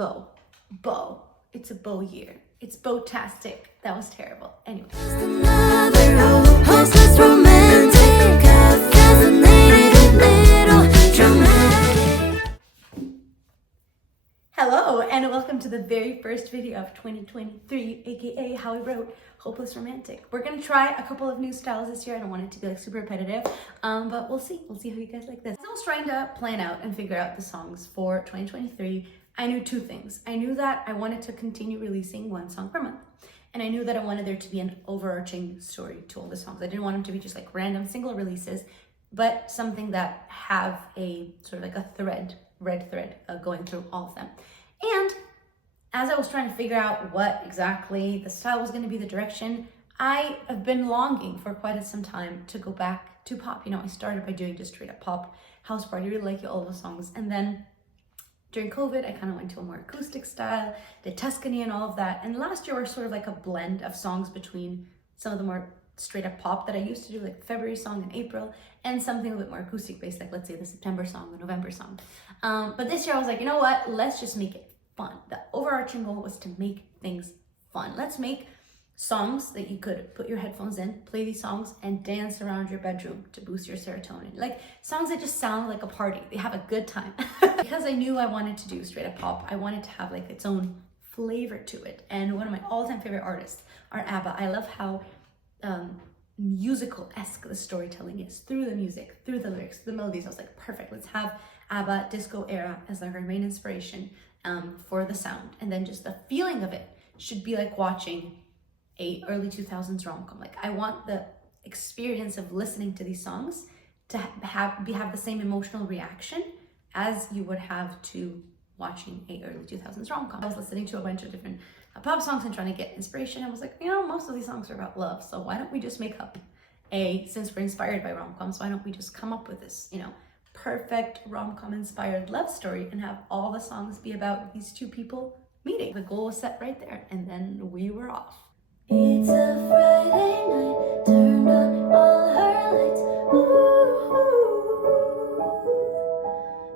Bow. Bow. It's a bow year. It's bow-tastic. That was terrible. Anyway. Hopeless romantic, fascinated little dramatic. Hello, and welcome to the very first video of 2023, aka how I wrote Hopeless Romantic. We're gonna try a couple of new styles this year. I don't want it to be like super repetitive, but we'll see. We'll see how you guys like this. As I was trying to plan out and figure out the songs for 2023, I knew two things. I knew that I wanted to continue releasing one song per month. And I knew that I wanted there to be an overarching story to all the songs. I didn't want them to be just like random single releases, but something that have a sort of like a thread, red thread going through all of them. And as I was trying to figure out what exactly the style was going to be, the direction, I have been longing for quite some time to go back to pop. You know, I started by doing just straight up pop, house party, really like all the songs. And then during COVID, I kind of went to a more acoustic style, did Tuscany and all of that. And last year was sort of like a blend of songs between some of the more straight up pop that I used to do, like the February song in April, and something a bit more acoustic based, like let's say the September song, the November song. But this year I was like, you know what? Let's just make it fun. The overarching goal was to make things fun. Let's make songs that you could put your headphones in, play these songs, and dance around your bedroom to boost your serotonin. Like songs that just sound like a party. They have a good time. Because I knew I wanted to do straight up pop, I wanted to have like its own flavor to it. And one of my all-time favorite artists are ABBA. I love how musical-esque the storytelling is through the music, through the lyrics, the melodies. I was like, perfect, let's have ABBA disco era as like our main inspiration for the sound. And then just the feeling of it should be like watching a early 2000s rom-com. Like I want the experience of listening to these songs to have the same emotional reaction as you would have to watching a early 2000s rom-com. I was listening to a bunch of different pop songs and trying to get inspiration. I was like, you know, most of these songs are about love, so why don't we just make up since we're inspired by rom-coms, why don't we just come up with this, you know, perfect rom-com inspired love story and have all the songs be about these two people meeting. The goal was set right there, and then we were off. It's a Friday night, turned on all her lights. Ooh,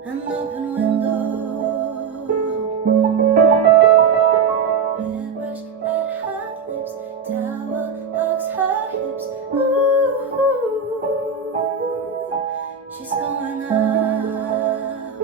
an open window. Hairbrush at her lips, towel hugs her hips. Ooh, she's going out.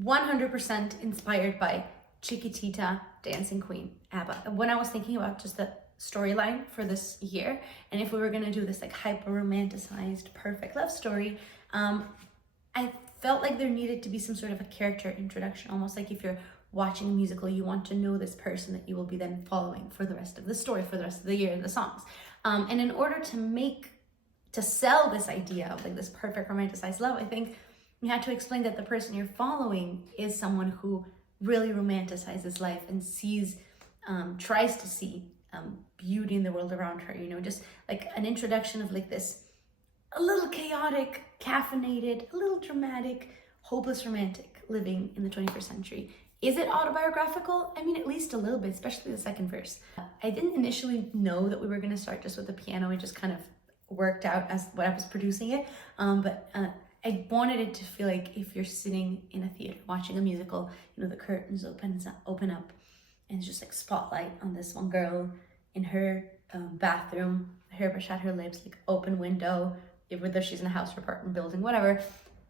100% inspired by Chiquitita, Dancing Queen, ABBA. When I was thinking about just the storyline for this year, and if we were gonna do this like hyper romanticized perfect love story, I felt like there needed to be some sort of a character introduction, almost like if you're watching a musical, you want to know this person that you will be then following for the rest of the story, for the rest of the year, and the songs. And in order to sell this idea of like this perfect romanticized love, I think you had to explain that the person you're following is someone who really romanticizes life and tries to see beauty in the world around her, you know, just like an introduction of like this, a little chaotic, caffeinated, a little dramatic, hopeless romantic living in the 21st century. Is it autobiographical? I mean, at least a little bit, especially the second verse. I didn't initially know that we were gonna start just with the piano. It just kind of worked out as what I was producing it, but I wanted it to feel like if you're sitting in a theater watching a musical, you know, the curtains open up and it's just like spotlight on this one girl in her bathroom, hairbrush at her lips, like open window, whether she's in a house or apartment building, whatever,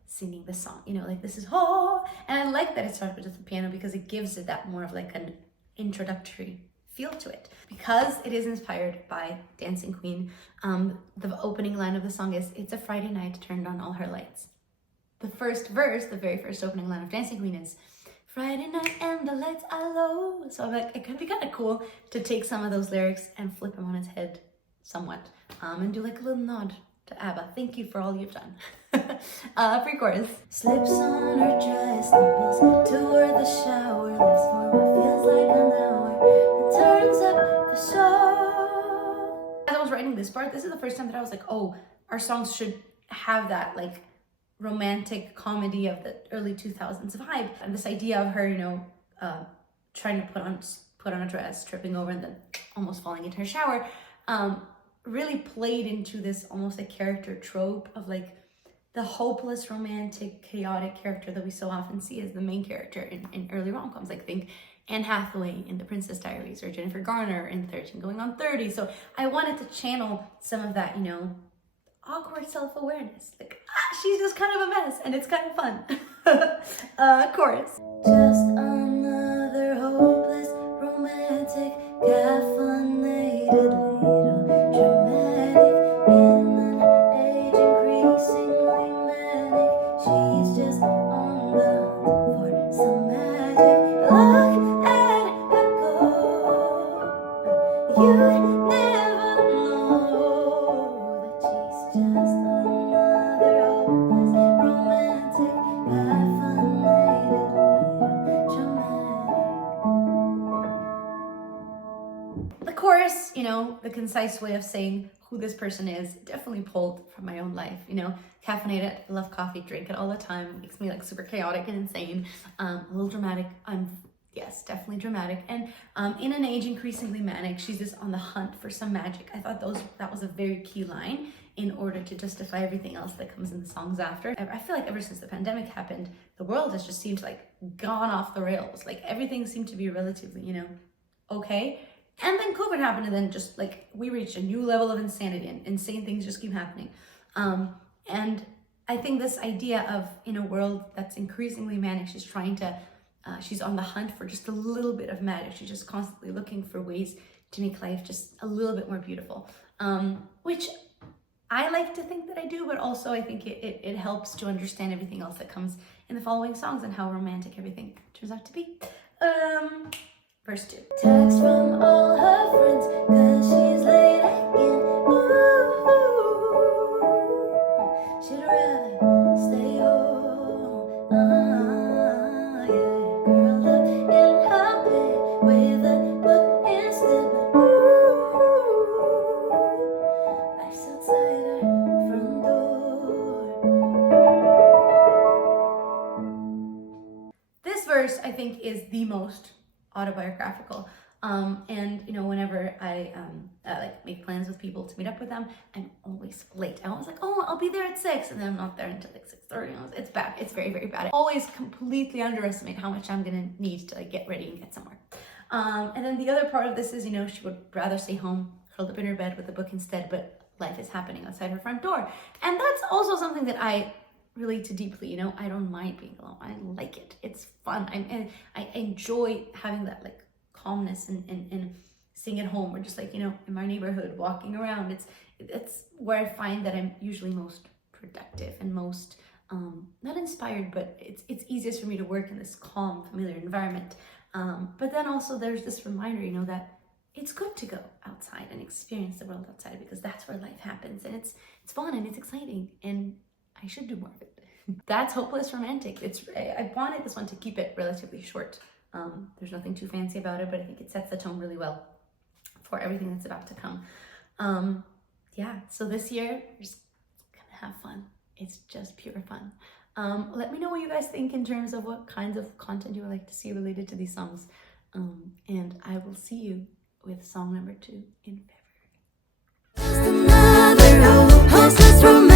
singing this song, you know, like this is, oh, and I like that it starts with just the piano because it gives it that more of like an introductory feel to it. Because it is inspired by Dancing Queen, the opening line of the song is, it's a Friday night, turned on all her lights. The first verse, the very first opening line of Dancing Queen is, Friday night and the lights are low. So I'm like, it could be kind of cool to take some of those lyrics and flip them on its head somewhat, and do like a little nod to ABBA. Thank you for all you've done. Pre-chorus. Slips on her dress, stumbles toward the shower, lives for what feels like an hour, and turns up the show. As I was writing this part, this is the first time that I was like, oh, our songs should have that like romantic comedy of the early 2000s vibe. And this idea of her, you know, trying to put on a dress, tripping over, and then almost falling into her shower, really played into this almost a character trope of like the hopeless, romantic, chaotic character that we so often see as the main character in early rom-coms. Like think Anne Hathaway in The Princess Diaries or Jennifer Garner in 13 Going on 30. So I wanted to channel some of that, you know, awkward self-awareness. Like, she's just kind of a mess and it's kind of fun. Chorus. Just another hopeless, romantic, caffeinated little dramatic in an age increasingly manic. She's just on the hunt for some magic. Look at her go. You'd never know that she's just another hopeless, romantic, caffeinated little dramatic. The chorus, you know, the concise way of saying who this person is, definitely pulled from my own life. You know, caffeinated, I love coffee, drink it all the time, makes me like super chaotic and insane, a little dramatic. Yes, definitely dramatic. And in an age increasingly manic, she's just on the hunt for some magic. I thought that was a very key line in order to justify everything else that comes in the songs after. I feel like ever since the pandemic happened, the world has just seemed like gone off the rails. Like everything seemed to be relatively, you know, okay. And then COVID happened, and then just like we reached a new level of insanity, and insane things just keep happening. And I think this idea of in a world that's increasingly manic, she's on the hunt for just a little bit of magic. She's just constantly looking for ways to make life just a little bit more beautiful, which I like to think that I do, but also I think it helps to understand everything else that comes in the following songs and how romantic everything turns out to be. Verse 2. Text from all her friends, 'cause she's late again. Ooh, she'd rather stay home. Yeah. Curled up in her bed with a book instead. But ooh, life's outside her front door. This verse, I think, is the most autobiographical, and you know, whenever I like make plans with people to meet up with them, I'm always late. I was like, oh, I'll be there at 6, and then I'm not there until like 6:30. It's bad. It's very, very bad. I always completely underestimate how much I'm gonna need to like get ready and get somewhere. And then the other part of this is, you know, she would rather stay home, curled up in her bed with a book instead, but life is happening outside her front door, and that's also something that I relate to deeply. You know, I don't mind being alone. I like it. It's fun. I enjoy having that like calmness and staying at home, or just like, you know, in my neighborhood, walking around. It's where I find that I'm usually most productive and most not inspired, but it's easiest for me to work in this calm, familiar environment. But then also there's this reminder, you know, that it's good to go outside and experience the world outside, because that's where life happens, and it's fun and it's exciting, and I should do more of it. That's Hopeless Romantic. I wanted this one to keep it relatively short. There's nothing too fancy about it, but I think it sets the tone really well for everything that's about to come. Yeah, so this year, we're just gonna have fun. It's just pure fun. Let me know what you guys think in terms of what kinds of content you would like to see related to these songs. And I will see you with song number 2 in February. Just another hopeless romantic.